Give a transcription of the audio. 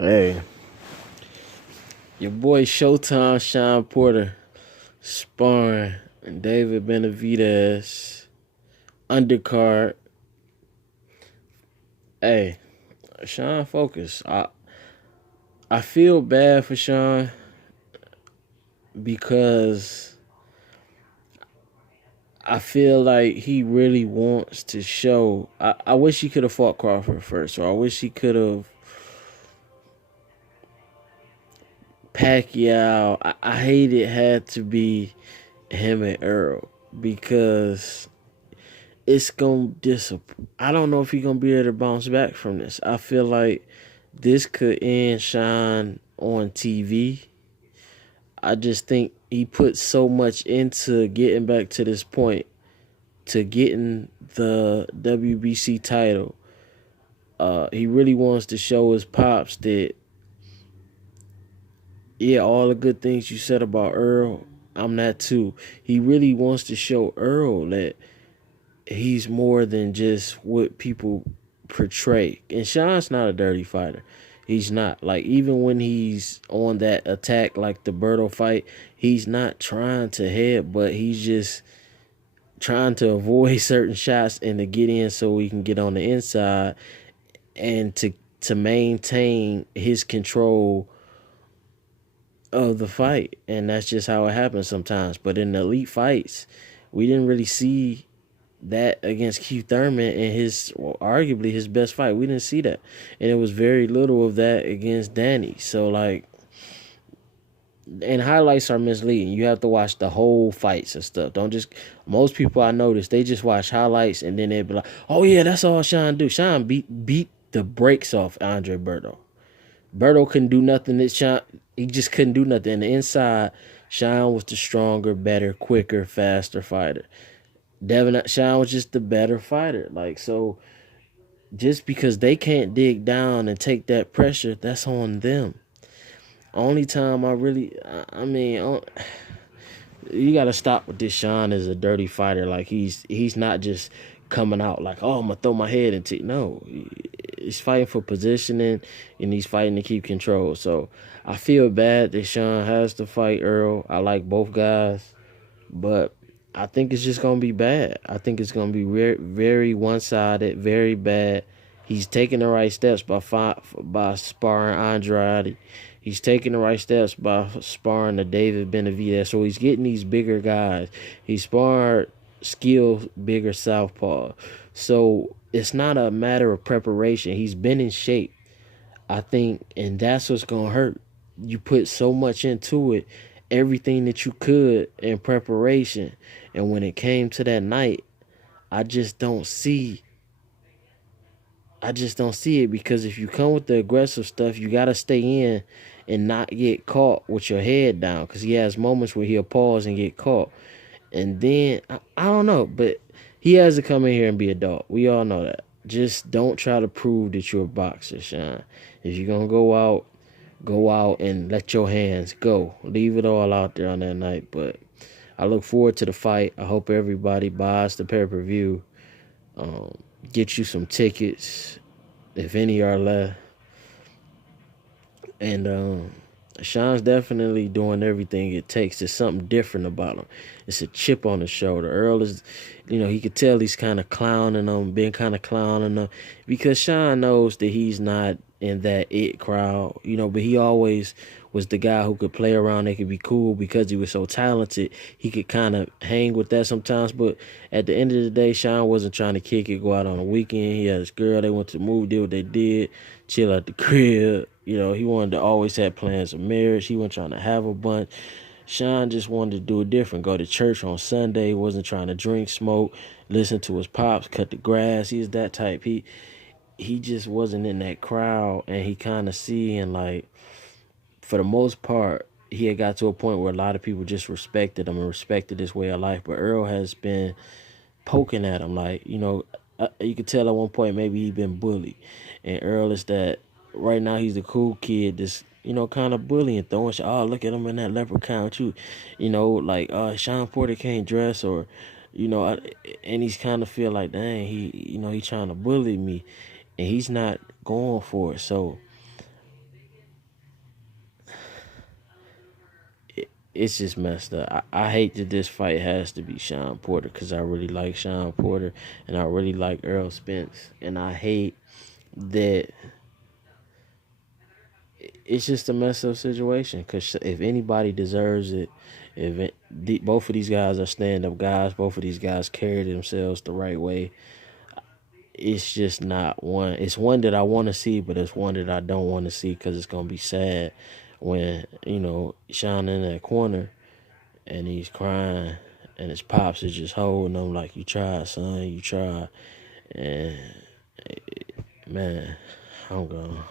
Hey, your boy Showtime Shawn Porter sparring and David Benavidez undercard. Hey, Shawn, focus. I feel bad for Shawn because I feel like he really wants to show. I wish he could have fought Crawford first, or I wish he could have Pacquiao. I hate it had to be him and Earl because it's gonna disappoint. I don't know if he's gonna be able to bounce back from this. I feel like this could end Sean on TV. I just think he put so much into getting back to this point, to getting the WBC title. He really wants to show his pops that, yeah, all the good things you said about Earl, I'm that too. He really wants to show Earl that he's more than just what people portray. And Sean's not a dirty fighter. He's not. Like, even when he's on that attack, like the Berto fight, he's not trying to head, but he's just trying to avoid certain shots and to get in so he can get on the inside and to maintain his control of the fight. And that's just how it happens sometimes. But in the elite fights, we didn't really see that against Keith Thurman in arguably his best fight. We didn't see that. And it was very little of that against Danny. So, like, and highlights are misleading. You have to watch the whole fights and stuff. Don't just, most people I notice, they just watch highlights and then they be like, oh yeah, that's all Sean do. Sean beat the brakes off Andre Berto. Berto couldn't do nothing that Sean, he just couldn't do nothing. And the inside, Sean was the stronger, better, quicker, faster fighter. Sean was just the better fighter. Like, so just because they can't dig down and take that pressure, that's on them. Only time I mean, you got to stop with this. Sean is a dirty fighter. Like, he's not just coming out like, oh, I'm gonna throw my head into. No, he's fighting for positioning and he's fighting to keep control. So I feel bad that Sean has to fight Earl. I like both guys, but I think it's just gonna be bad. I think it's gonna be very, very one-sided, very bad. He's taking the right steps by sparring Andrade. He's taking the right steps by sparring the David Benavidez. So he's getting these bigger guys. He's sparring skilled, bigger southpaw. So it's not a matter of preparation. He's been in shape, I think, and that's what's gonna hurt. You put so much into it, everything that you could in preparation, and when it came to that night, I just don't see. I just don't see it, because if you come with the aggressive stuff, you gotta stay in and not get caught with your head down. Because he has moments where he'll pause and get caught, and then I don't know, but he has to come in here and be a dog. We all know that. Just don't try to prove that you're a boxer, Sean. If you're gonna go out and let your hands go. Leave it all out there on that night. But I look forward to the fight. I hope everybody buys the pay-per-view. Get you some tickets, if any are left. And Sean's definitely doing everything it takes. There's something different about him. It's a chip on his shoulder. Earl is, he could tell he's kind of clowning him, been kind of clowning him, because Sean knows that he's not in that it crowd, but he always was the guy who could play around. They could be cool because he was so talented. He could kind of hang with that sometimes. But at the end of the day, Sean wasn't trying to kick it, go out on a weekend. He had his girl. They went to the movie, did what they did, chill at the crib. He wanted to always have plans of marriage. He wasn't trying to have a bunch. Sean just wanted to do it different. Go to church on Sunday. He wasn't trying to drink, smoke, listen to his pops, cut the grass. He's that type. He just wasn't in that crowd, and he kind of seeing, like, for the most part, he had got to a point where a lot of people just respected him and respected his way of life. But Earl has been poking at him, like, you could tell at one point maybe he'd been bullied. And Earl is that, right now he's the cool kid that's, kind of bullying, throwing shit. Oh, look at him in that leprechaun too. Like, Shawn Porter can't dress, or, and he's kind of feel like, dang, he trying to bully me. And he's not going for it. So it's just messed up. I hate that this fight has to be Shawn Porter because I really like Shawn Porter and I really like Earl Spence, and I hate that it's just a messed up situation. Because if anybody deserves it, both of these guys are stand-up guys, both of these guys carry themselves the right way. It's just not one. It's one that I want to see, but it's one that I don't want to see because it's gonna be sad when Shawn in that corner and he's crying and his pops is just holding him like, you tried, son, you tried. And man, I'm gone.